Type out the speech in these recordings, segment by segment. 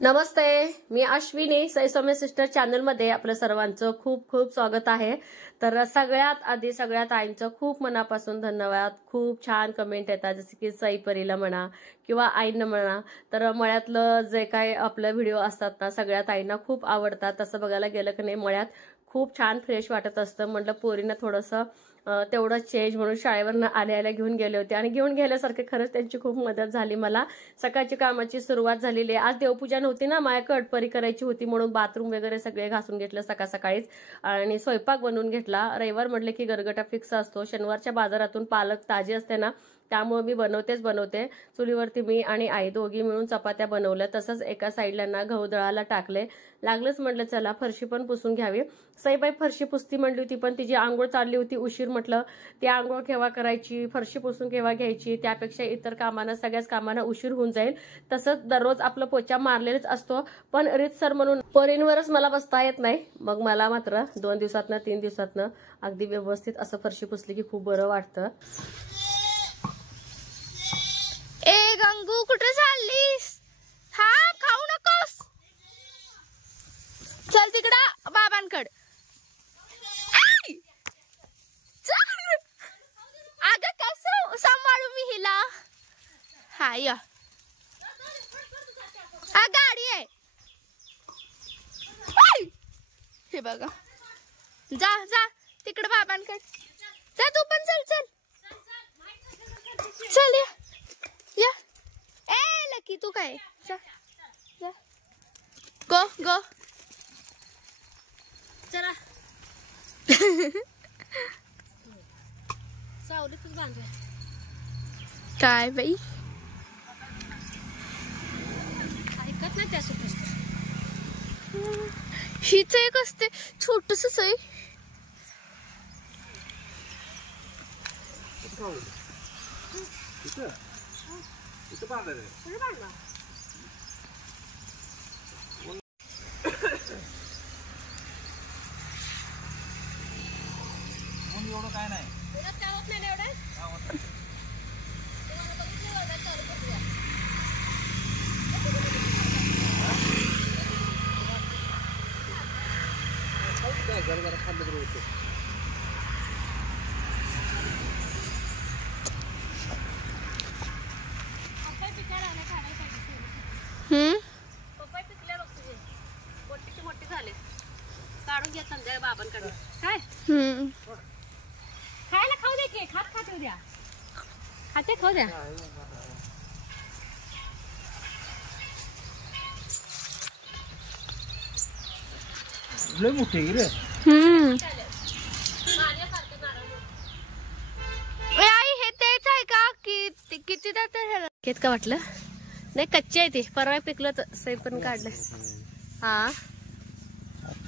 नमस्ते, मी अश्विनी सौम्य sister channel मध्ये आपल्या सर्वांचं खूप खूप स्वागत आहे। तर सगळ्यात आधी सगळ्यात आईंचं खूप मनापासून धन्यवाद। खूप छान कमेंट येतात, जसे की सईपरीला म्हणा किंवा आईंना म्हणा। तर मळ्यातलं जे काही आपले व्हिडिओ असतात ना, सगळ्यात आईंना खूप आवडतात। तसं बघायला गेलं की नाही, मळ्यात खूप छान फ्रेश वाटत असतं। म्हटलं पोरींना थोडंसं तेवढं चेंज म्हणून शाळेवरनं आल्याला घेऊन गेले होते आणि घेऊन गेल्यासारखे खरंच त्यांची खूप मदत झाली मला। सकाळची कामाची सुरुवात झालेली आहे। आज देवपूजा नव्हती ना, माया कडपरी करायची होती म्हणून बाथरूम वगैरे सगळे घासून घेतलं सकाळीच आणि स्वयंपाक बनवून घेतला। रविवार म्हटले की गरगटा फिक्स असतो। शनिवारच्या बाजारातून पालक ताजी असते ना, त्यामुळे मी बनवते। चुलीवरती मी आणि आई दोघी मिळून चपात्या बनवल्या। तसंच एका साईडला ना गहू दळायला टाकले। लागलंच म्हटलं चला फरशी पण पुसून घ्यावी। सईबाई फरशी पुसती म्हणली होती, पण तिची आंघोळ चालली होती उशीर। म्हटलं ती आंघोळ केव्हा करायची, फरशी पुसून केव्हा घ्यायची, त्यापेक्षा इतर कामांना सगळ्याच कामांना उशीर होऊन जाईल। तसंच दररोज आपलं पोचा मारलेलाच असतो, पण रीतसर म्हणून पोरींवरच मला बसता येत नाही। मग मला मात्र 2 दिवसातनं 3 दिवसातनं अगदी व्यवस्थित असं फरशी पुसली की खूप बरं वाटतं। ए गंगू, कुठे चाललीस? हा, खाऊ नकोस, चल तिकडं बाबांकडे। अगं कसं सांभाळू मी हिला? हा या, हा गाडी आहे। हे बघा, जा जा तिकडे बाबांकडे जा, तू पण चल चल चल या। ए लकी, तू काय जा जा, गो गो चला सावलीतच बांधूया। काय बाई ऐकत नाही त्यासोबत। हीच एक असते छोटसच आहे। एवढं काय नाही, पप्पा पिकले बघ तुझे, मोठीचे मोठे झाले, काढून घ्या संध्या बाबांकडे। काय खायला खाऊ दे की, खाते उद्या, खाते खाऊ द्या। लय मोठे रे। आई हे तेच आहे का की किती घेत का वाटलं नाही, कच्चे आहे ते, परवा पिकलं तर सई पण काढलं। हा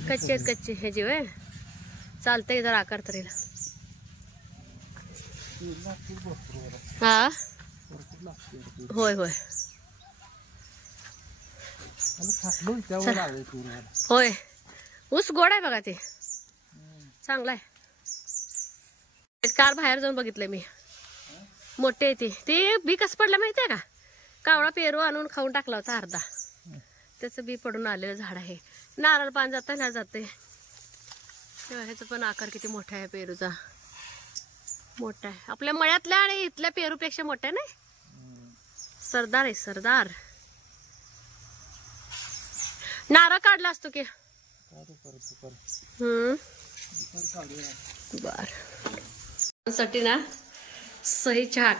कच्चे आहेत, कच्चे हे जीव आहे, चालतंय जरा आकार तरी। हा होय होय होय, ऊस गोड आहे बघा, ते चांगला आहे। काल बाहेर जाऊन बघितलंय मी, मोठे आहे ते बी कसं पडलं माहितीये का? कावळा पेरू आणून खाऊन टाकला होता अर्धा, त्याचं बी पडून आलेलं झाड आहे। नारळ पान जाता ना जाते, ह्याचा पण आकार किती मोठा आहे, पेरूचा मोठा आहे, आपल्या मळ्यातल्या आणि इथल्या पेरूपेक्षा मोठा आहे ना, सरदार आहे सरदार। नारळ काढला असतो की बर साठी ना सई चहा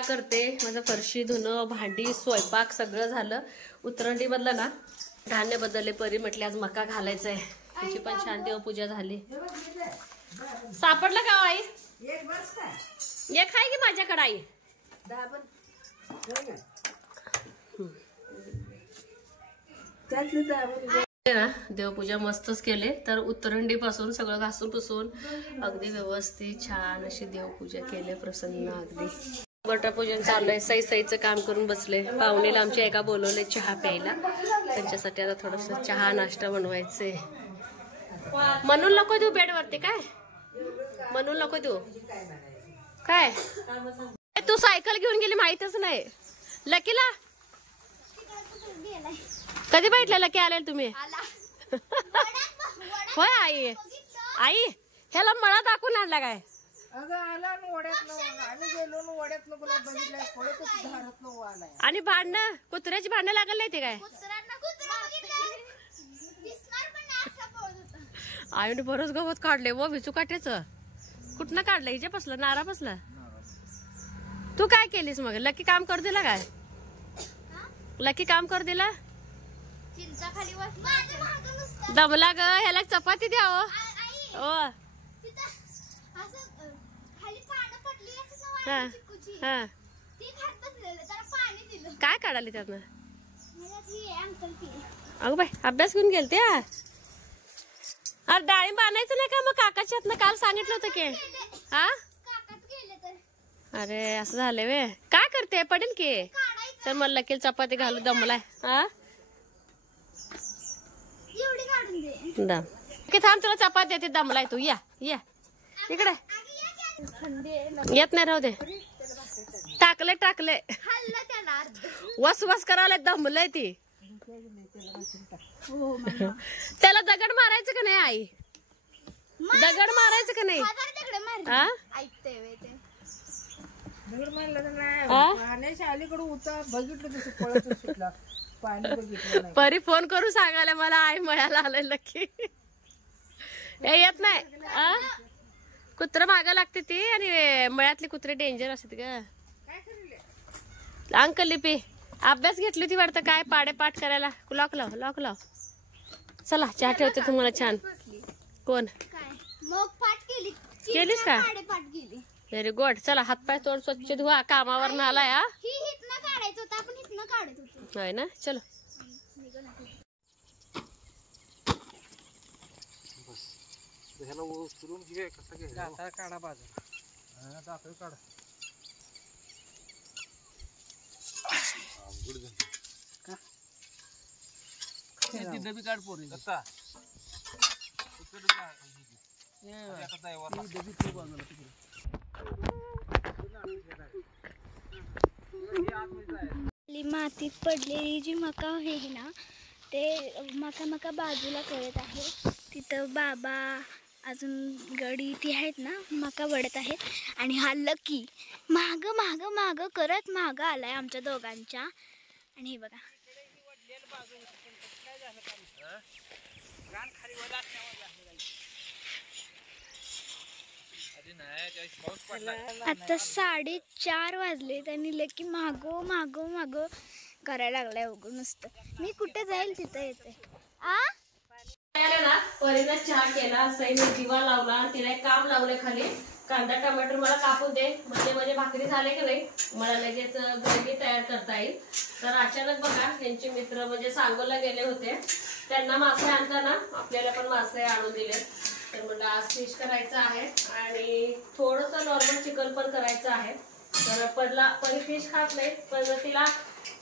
करते, माझं फरशी धुणं भांडी स्वयंपाक सगळं झालं। उतरंडी मधलं ना धान्य बदलले, परी म्हटली आज मका घालायचंय, तिची पण छान देवपूजा झाली। सापडलं का आई? एक आहे की माझ्याकडे आई? देवपूजा मस्तच केले। तर उतरंडी पासून सगळं घासून पुसून अगदी व्यवस्थित छान अशी देवपूजा केली, प्रसन्न अगदी। वटपूजन चाललंय, सईचं काम करून बसले। पाहुणेला आमच्या एका बोलवले चहा प्यायला, त्यांच्यासाठी आता थोडस चहा नाश्ता बनवायचे। म्हणून नको देऊ बेडवरती, काय म्हणून नको देऊ काय? तू सायकल घेऊन गेली माहितच नाही लकीला। कधी भेटलेला की आलेल तुम्ही? होय आई. आई ह्याला मळा दाखवून आणला काय? अगं आला ना वड्यातनं, आम्ही गेलो ना वड्यातनं कोणा बघितलंय पळतच घरातनं आलाय. आणि भांडणं कुत्र्याची भांडणं लागल नाही ते काय? आईने बरंच गवत काढले व विचू काट्याचं. कुठनं काढलं? हिच्या बसलं नारा बसला. तू काय केलीस मग? लकी काम कर दिला काय? लकी काम कर दिला? दमला ग, ह्याला चपाती द्या हो. काय काढाली त्यातनं? अगं बाई अभ्यास घेऊन गेलते. अरे डाळिंब आणायचं नाही का मग? काकाच्या हातनं काल सांगितलं होतं की. हा अरे असं झालंय वे. काय करते? पडेल की. चल मला लकील चपाती घालू दमलाय. हा दम की थांब तुला चपाती देते. दमलाय तू. या या इकडे. येत नाही राहू दे. टाकले टाकले वस वस करायला दमलंय ती. त्याला दगड मारायचं का नाही आई? दगड मारायचं का नाही? दगड मारलं तर नाही. पाण्याच्या अलीकडे होता बघितलं तसं पळत सुटला. पाणी बघितलं नाही. परी फोन करून सांगायला मला आई मळ्याला आलंय लकी. हे येत नाही. कुत्र मागं लागते ती आणि मळ्यातले कुत्रे डेंजर असते ग. अंकल लिपी अभ्यास घेतली ती वाटतं काय पाडे पाठ करायला. लॉक लाव लॉक लाव. चला चहा ठेवते तुम्हाला छान. कोण केलीस का? Very good. चला हातपाय तोड स्वच्छ धुवा. कामावर आलाय. हा होय ना. चलो ह्याला उचलून घे. कसा घे? काढा बाजू. जातोय काढा. डबी काढ पोरी. मातीत पडलेली जी मका आहे ना ते मका बाजूला करत आहे. तिथं बाबा अजून गडी ती आहेत ना मका वडत आहेत. आणि हा लकी माग माग माग करत माग आलाय आमच्या दोघांच्या. आणि हे बघा आता 4:30 वाजले. त्यांनी लकी मागो मागो मागो करायला लागलाय. उगं नुसतं मी कुठे जाईल तिथं येते. परीनं चहा केला. सईने दिवा लावला. तिला एक काम लावले खाली. कांदा टमाटर मला कापून दे म्हणजे माझे भाकरी झाले की नाही मला लगेच ग्रेव्ही तयार करता येईल. तर अचानक बघा त्यांचे मित्र म्हणजे सांगोला गेले होते. त्यांना मासे आणताना आपल्याला पण मासे आणून दिले. तर म्हणलं आज फिश करायचं आहे आणि थोडंसं नॉर्मल चिकन पण करायचं आहे. तर परी फिश खात नाही पण तिला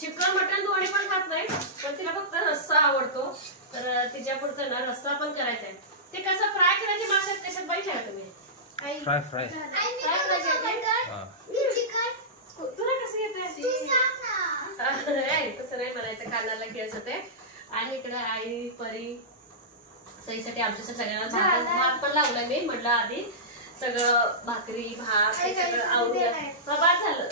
चिकन मटन दोन्ही पण खात नाही. पण तिला फक्त रस्सा आवडतो. तर तिच्या पुढचं ना रस्सा पण करायचा आहे. ते कसं फ्राय करायचे मासे त्याच्यात बघितलं का तुम्ही? फ्राय फ्राय तुला कसं येतंय? तसं नाही म्हणायचं. कानाला केस होते. आणि इकडे आई परी सईसाठी आमच्या सगळ्यांना भात पण लावलाय मी. म्हटलं आधी सगळं भाकरी भात सगळं आवडून घ्या. भात झालं.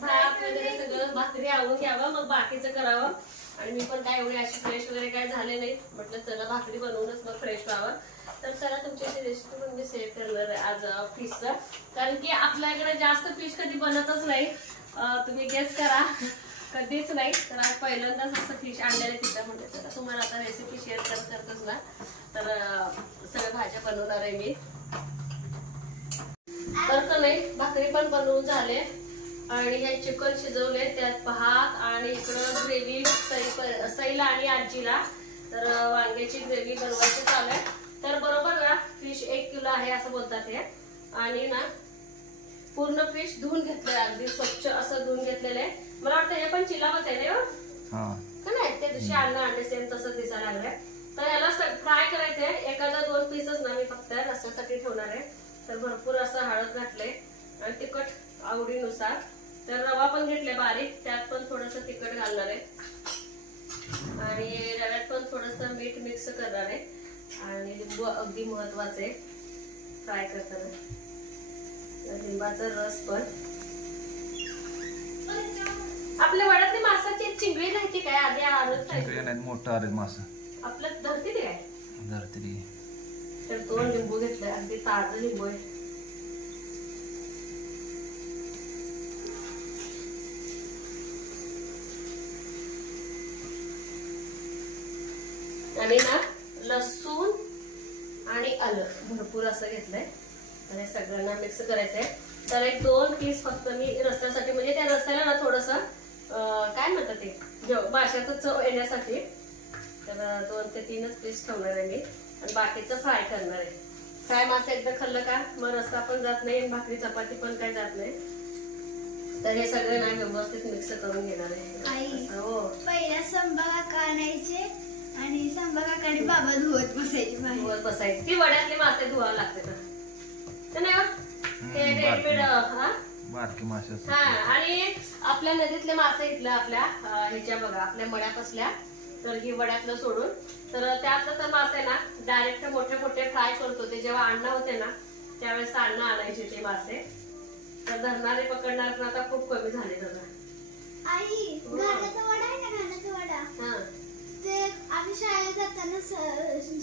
भात वगैरे सगळं भाकरी आवडून घ्यावं मग बाकीचं करावं. आणि मी पण काय एवढी अशी फ्रेश वगैरे काय झाले नाही. म्हटलं चला भाकरी बनवूनच मग फ्रेश व्हावं. तर चला तुमच्याशी रेसिपी पण मी शेअर करणार आहे आज फिशचं. कारण की आपल्याकडे जास्त फिश कधी बनतच नाही. तुम्ही गेस करा कधीच नाही. तर आज पहिल्यांदाच असं फिश आणलेलं तिथं. म्हणजे चला तुम्हाला आता रेसिपी शेअर करतच ना. तर सगळ्या भाज्या बनवणार आहे मी. तर का नाही भाकरी पण बनवून झाले आणि हे चिकन शिजवले. त्यात भात आणि इकडं ग्रेव्ही सईला आणि आजीला तर वांग्याची ग्रेव्ही बनवायची चालू आहे. तर बरोबर ना फिश 1 किलो आहे असं बोलतात हे. आणि ना पूर्ण फिश धुवून घेतलंय. अगदी स्वच्छ असं धुवून घेतलेलं आहे. मला वाटतं हे पण चिलावच आहे ना का नाही? त्या दिवशी अंडे सेम तसं दिसायला लागलंय. तर याला फ्राय करायचंय. एखादा 2 पीसच ना मी फक्त रस्स्यासाठी ठेवणार आहे. तर भरपूर असं हळद घातलंय आणि तिखट आवडीनुसार. तर रवा पण घेतले बारीक. त्यात पण थोडस तिखट घालणार आहे. मीठ मिक्स करणार आहे आणि लिंबू अगदी महत्वाचे फ्राय करताना. लिंबाचा रस पण. आपल्या वड्यातली मासाची चिंगळी नाही ती काय आधी आणत नाही, मोठा आले मासा आपलं धरती ते काय धरती. तर 2 लिंबू घेतले, अगदी ताजं लिंबू आहे. आणि ना लसूण आणि आलं भरपूर असं घेतलंय. तर हे सगळ्यांना मिक्स करायचंय. तर एक 2 पीस फक्त मी रस्त्यासाठी, म्हणजे त्या रस्त्याला ना थोडस काय म्हणतात ते माशाचं चव येण्यासाठी, तर 2 ते 3च पीस ठेवणार आहे मी आणि बाकीचं फ्राय करणार आहे. फ्राय मासा एकदा खाल्लं का मग रस्ता पण जात नाही, भाकरी चपाती पण काय जात नाही. तर हे सगळं ना व्यवस्थित मिक्स करून घेणार आहे. हो, पहिला संभा काका आणायचे आणि संभा काकाने बाबा धुवत बसायचे, धुवत बसायची. ती वड्यातली मासे धुवावं लागते तर नाही बा ते रेडीमेड. बारकी मासे. हा, आणि आपल्या नदीतले मासे इथल्या आपल्या ह्याच्या बघा आपल्या मळ्यापासल्या, तर ही वड्यातलं सोडून, तर त्यातलं तर मासे ना डायरेक्ट मोठे मोठे फ्राय करतो. ते जेव्हा अण्णा होते ना त्यावेळेस अण्णा आणायचे ते मासे. तर धरणारे पकडणारे पण आता खूप कमी झाले. आई घाण्याचा वडा आहे ना, घाण्याचा वडा, ते आम्ही शाळेत जाताना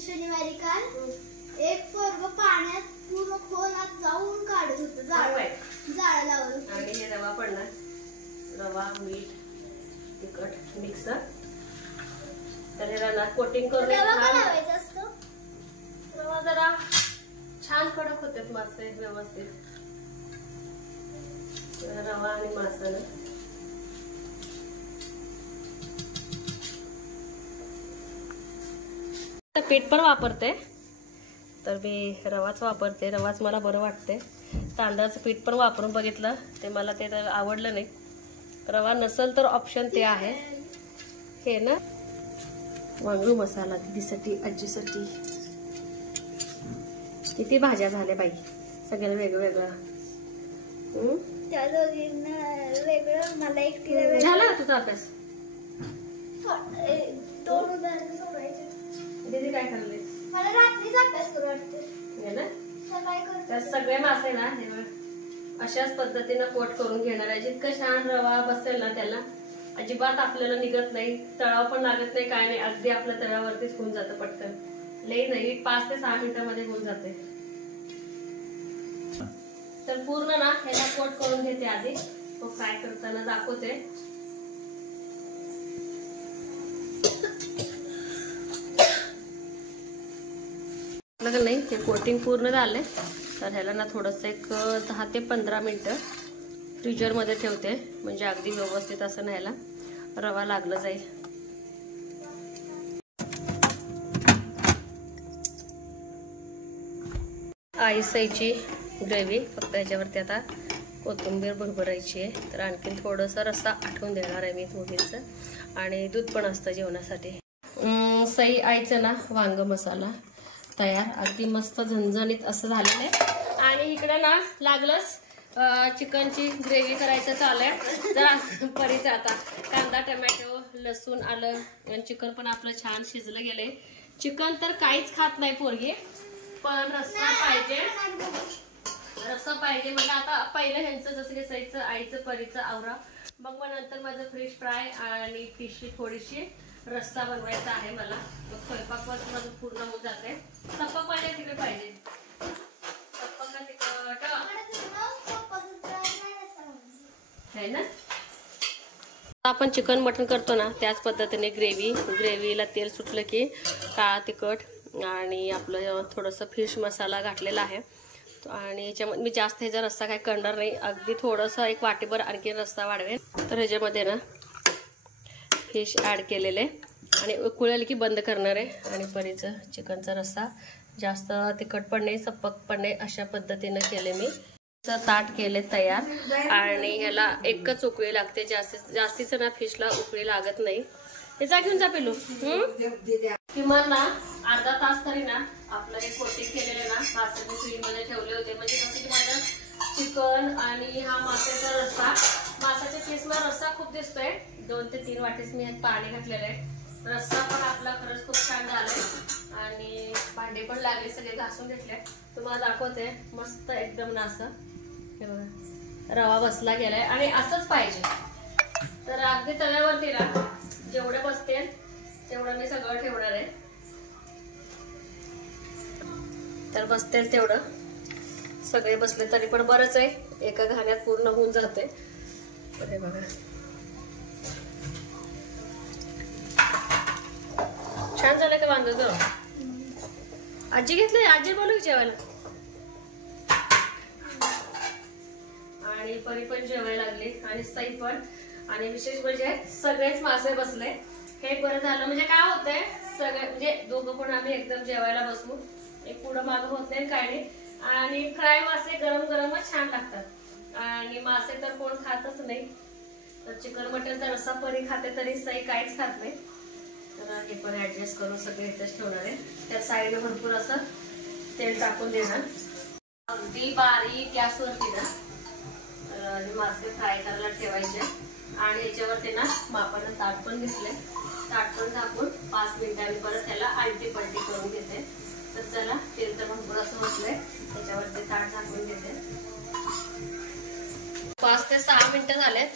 शनिवारी काल एक पोरग पाण्यात पूर्ण खोलात जाऊन काढत होतं, जाळ लावून. आणि हे रवा पडणार, रवा मीठ तिखट मिक्स. तर हे रवा कोटिंग करून लावायचं असतं. रवा जरा छान कडक होते मासे व्यवस्थित. रवा आणि मासा पीठ पण वापरते, तर मी रवाच वापरते. रवाच मला बरं वाटते. तांदळाचं पीठ पण वापरून बघितलं, ते मला ते आवडलं नाही. रवा नसेल तर ऑप्शन ते आहे. हे ना वांगू मसाला दीदीसाठी, आजीसाठी. किती भाज्या झाल्या बाई, सगळ्यांना वेगवेगळं. त्या दोघींना वेगळं, मला एकटीला वेगळं. झाला तुझा अभ्यास? 2 उदाहरण सोडवायचे. दीदी काय करले? मला रात्रीच अभ्यास करू वाटते ना. सकाळी करू. तर सगळे मासे ना हे अशाच पद्धतीनं कोट करून घेणार आहे. जितकं छान रवा बसेल ना त्याला अजिबात आपल्याला निघत नाही, तळाव पण लागत नाही, काय नाही. अगदी आपल्या तळावरतीच होऊन जातं पटकन. लई नाही, 5 ते 6 मिनिटांमध्ये होऊन जाते. तर पूर्ण ना ह्याला कोट करून घेते आधी, तो फ्राय करताना दाखवते. नाही हे कोटिंग पूर्ण झालंय. तर ह्याला ना थोडंसं एक 10 ते 15 मिनिटं फ्रीजरमध्ये ठेवते, म्हणजे अगदी व्यवस्थित असं न्यायला रवा लागलं जाईल. आईसाईची ग्रेव्ही, फक्त ह्याच्यावरती आता कोथिंबीर भरभरायची आहे. तर आणखीन थोडंसं रस्सा आठवून देणार आहे मी दोघींचं, आणि दूध पण असतं जेवणासाठी. सई आईचं ना वांग मसाला तयार, अगदी मस्त झणझणीत असं झालेलं आहे. आणि इकडे ना लागलंच चिकनची ग्रेव्ही करायचं चालू आहे. जरा परीचं आता कांदा टमॅटो लसूण आलं आणि चिकन पण आपलं छान शिजलं गेलंय. चिकन तर काहीच खात नाही पोरगी, पण रस्सा पाहिजे, रस्सा पाहिजे मला. आता पहिलं ह्यांचं जसं की सईचं आईचं परीचं आवरा, मग नंतर माझं फिश फ्राय आणि फिशची थोडीशी रस्सा बनवायचा आहे मला. स्वयंपाक माझं पूर्ण होऊन जाते. सप्पक पाहिजे तिकडे पाहिजे, सप्पक ना तिकट आहे ना. आपण चिकन मटन करतो ना त्याच पद्धतीने ग्रेव्हीला तेल सुटलं की काळा तिखट आणि आपलं थोडंसं फिश मसाला घातलेला आहे. आणि याच्यामध्ये मी जास्त ह्याचा रस्सा काय करणार नाही, अगदी थोडंसं 1 वाटीभर आणखी रस्सा वाढवेल. तर ह्याच्यामध्ये ना फिश ॲड केलेले आणि उकळी की बंद करणार आहे. आणि परीचं चिकनचा रस्सा जास्त तिखट पण नाही सप्पक पण नाही अशा पद्धतीने केले मी. ताट केले तयार, आणि ह्याला एकच उकळी लागते, जास्तीचं ना फिशला उकळी लागत नाही. हे जा घेऊन जा पिलू. किमान ना अर्धा तास तरी ना आपलं हे कोटिंग केलेलं ना मासे फ्रीजमध्ये ठेवले होते, म्हणजे जसं की माझं चिकन आणि हा माशाचा रस्सा, माशाच्या पीसला रस्सा खूप दिसतोय. 2 ते 3 वाटीच मी पाणी घातलेलं आहे. रस्सा पण आपला खरंच खूप छान झालाय आणि भांडे पण लागले, सगळे घासून घेतले. तुम्हाला दाखवते मस्त एकदम ना असं हे बघा रवा बसला गेलाय आणि असंच पाहिजे. तर अगदी तव्यावरती ना जेवढे बसतील तेवढं मी सगळं ठेवणार आहे. तर बसतील तेवढं सगळे बसले तरी पण बरंच आहे, एका घाण्यात पूर्ण होऊन जाते. हे बघा छान झालं का वांग ग? आजी घेतलंय, आजी बोलू जेवायला. आणि परी पण जेवायला लागली आणि सई पण. आणि विशेष म्हणजे सगळेच मासे बसले, हे बरं झालं. म्हणजे काय होतंय सगळे म्हणजे दोघं पण आम्ही एकदम जेवायला बसू, एक पुढं मागं होत नाही काय नाही. आणि फ्राय मासे गरम गरमच छान लागतात आणि मासे तर कोण खातच नाही. तर चिकन मटनचा रस्सा परी खाते तरी सई काहीच खात नाही. तर हे पण ऍडजस्ट करून सगळे इथेच ठेवणार आहे. त्या साईडला भरपूर असं तेल टाकून देणार अगदी बारीक गॅसवरती ना. हे मासे फ्राय करायला ठेवायचे आणि याच्यावरती ना मापानं ताट पण घेतले. ताट पण झाकून 5 मिनिटांनी परत त्याला आलटी पलटी करून घेते. तर चला तेल तर भरपूर असं बसलंय, त्याच्यावरती ताट झाकून घेते. 5 ते 6 मिनिटं झालेत.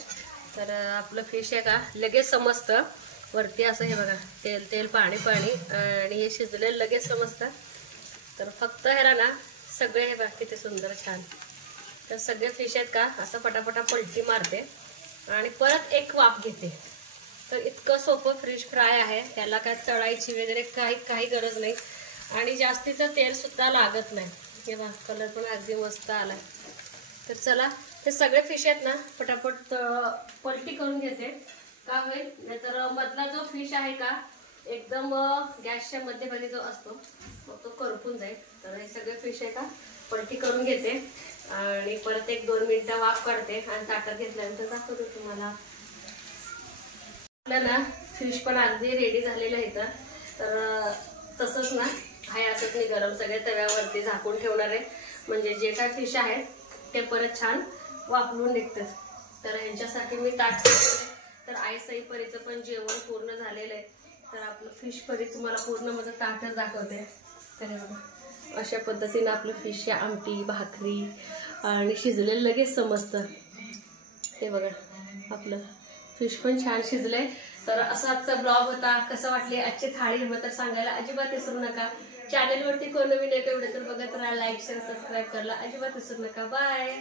तर आपलं फिश आहे का लगेच समजतं वरती असं हे बघा तेल तेल पाणी पाणी आणि हे शिजलेलं लगेच समजतं. तर फक्त ह्याला ना सगळे हे बघा किती सुंदर छान. तर सगळे फिश आहेत का असं पटापटा पलटी मारते आणि परत एक वाफ घेते. तर इतकं सोपं फिश फ्राय आहे, त्याला काय तळायची वगैरे काही गरज नाही आणि जास्तीचं तेल सुद्धा लागत नाही. हे बघा कलर पण अगदी मस्त आलाय. तर चला हे सगळे फिश आहेत ना पटापट पलटी करून घेते. का होईल नाहीतर मधला जो फिश आहे का एकदम गॅसच्या मध्यभागी जो असतो मग तो करपून जाईल. तर हे सगळे फिश आहे का पलटी करून घेते आणि परत 1-2 मिनिटं वाफ काढते आणि ताटात घेतल्यानंतर दाखवते तुम्हाला. आपलं ना फिश पण अगदी रेडी झालेलं आहे. तर तसंच ना आहे असंच मी गरम सगळे तव्यावरती झाकून ठेवणार आहे, म्हणजे जे काय फिश आहेत ते परत छान वाफलून निघतात. तर ह्यांच्यासाठी मी ताट ठेवले. तर आई सई परीचं पण जेवण पूर्ण झालेलं आहे. तर आपलं फिश परी तुम्हाला पूर्ण माझं ताटच दाखवते. तर बघा अशा पद्धतीने आपलं फिश आमटी भाकरी आणि शिजलेलं लगेच समजतं. हे बघा आपलं फिश पण छान शिजलंय. तर असा आजचा ब्लॉग होता. कसं वाटले आजची थाळी हवं तर सांगायला अजिबात विसरू नका. चॅनलवरती कोण नवीन आहे तेवढं तर बघत राहा, लाईक शेअर सबस्क्राईब करायला अजिबात विसरू नका. बाय.